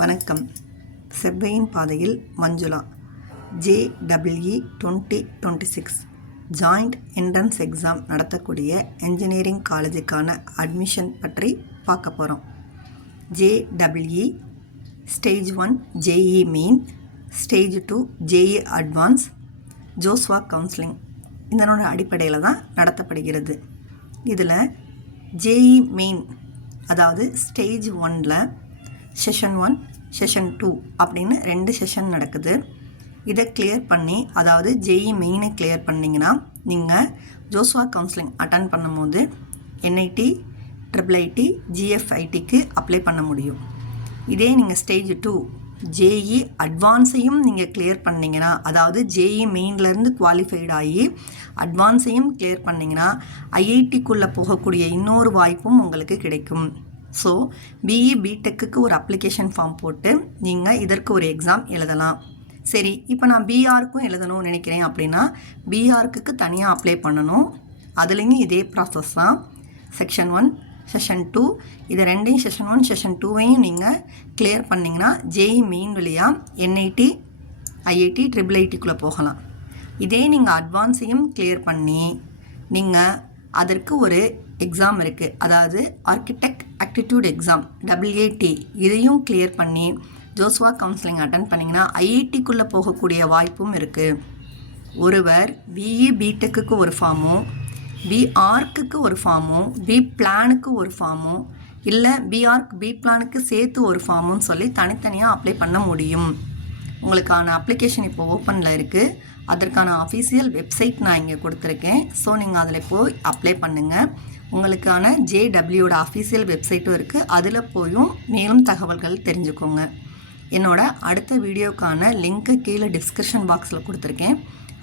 வணக்கம். செவ்வையின் பாதையில் Manjula. JEE 2026 joint entrance exam நடத்தக்கூடிய என்ஜினியரிங் காலேஜுக்கான அட்மிஷன் பற்றி பார்க்க போகிறோம். JEE stage 1 JEE main, stage 2 JEE advance, Joshua counselling இதனோட அடிப்படையில் தான் நடத்தப்படுகிறது. இதில் JEE மெயின் அதாவது ஸ்டேஜ் 1ல் செஷன் 1 செஷன் 2 அப்படின்னு 2 செஷன் நடக்குது. இதை கிளியர் பண்ணி அதாவது JEE மெயினை கிளியர் பண்ணிங்கன்னா நீங்கள் ஜோஸ்வா கவுன்சிலிங் அட்டன் பண்ணும்போது NIT, IIIT, GFITக்கு அப்ளை பண்ண முடியும். இதே நீங்கள் ஸ்டேஜ் 2 JEE அட்வான்ஸையும் நீங்கள் கிளியர் பண்ணிங்கன்னா அதாவது JEE மெயின்லேருந்து குவாலிஃபைட் ஆகி அட்வான்ஸையும் கிளியர் பண்ணிங்கன்னா IITக்குள்ளே போகக்கூடிய இன்னொரு வாய்ப்பும் உங்களுக்கு கிடைக்கும். ஸோ BE BTechக்கு ஒரு அப்ளிகேஷன் ஃபார்ம் போட்டு நீங்கள் இதற்கு ஒரு எக்ஸாம் எழுதலாம். சரி, இப்போ நான் BRக்கும் எழுதணும்னு நினைக்கிறேன் அப்படின்னா BRக்கு தனியாக அப்ளை பண்ணணும். அதுலேயும் இதே ப்ராசஸ் தான். செக்ஷன் 1 செஷன் 2 இதை ரெண்டையும் செஷன் 1 செஷன் 2வையும் நீங்கள் கிளியர் பண்ணிங்கன்னா JEE மெயின் வழியாக NIT, IIT, IIITக்குள்ளே போகலாம். இதே நீங்கள் அட்வான்ஸையும் கிளியர் பண்ணி நீங்கள் அதற்கு ஒரு எக்ஸாம் இருக்குது, அதாவது ஆர்கிடெக்ட் ஆப்டிடியூட் எக்ஸாம் AAT இதையும் கிளியர் பண்ணி ஜோஸ்வா கவுன்சிலிங் அட்டன் பண்ணிங்கன்னா IITக்குள்ளே போகக்கூடிய வாய்ப்பும் இருக்குது. ஒருவர் BE BTechக்கு ஒரு ஃபார்மும் BArcக்கு ஒரு ஃபார்மும் B-Planக்கு ஒரு ஃபார்மும் இல்லை BArc B-Planக்கு சேர்த்து ஒரு ஃபார்மும் சொல்லி தனித்தனியாக அப்ளை பண்ண முடியும். உங்களுக்கான அப்ளிகேஷன் இப்போ ஓப்பனில் இருக்குது. அதற்கான அஃபீஷியல் வெப்சைட் நான் இங்கே கொடுத்துருக்கேன். ஸோ நீங்கள் அதில் போய் அப்ளை பண்ணுங்கள். உங்களுக்கான JEEயோட அஃபீஷியல் வெப்சைட்டும் இருக்குது. அதில் போயும் மேலும் தகவல்கள் தெரிஞ்சுக்கோங்க. என்னோட அடுத்த வீடியோக்கான லிங்க்கு கீழே டிஸ்கிரிப்ஷன் பாக்ஸில் கொடுத்துருக்கேன்.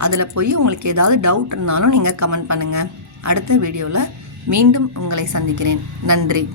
அதில் போய் உங்களுக்கு ஏதாவது டவுட் இருந்தாலும் நீங்கள் கமெண்ட் பண்ணுங்கள். அடுத்த வீடியோவில் மீண்டும் உங்களை சந்திக்கிறேன். நன்றி.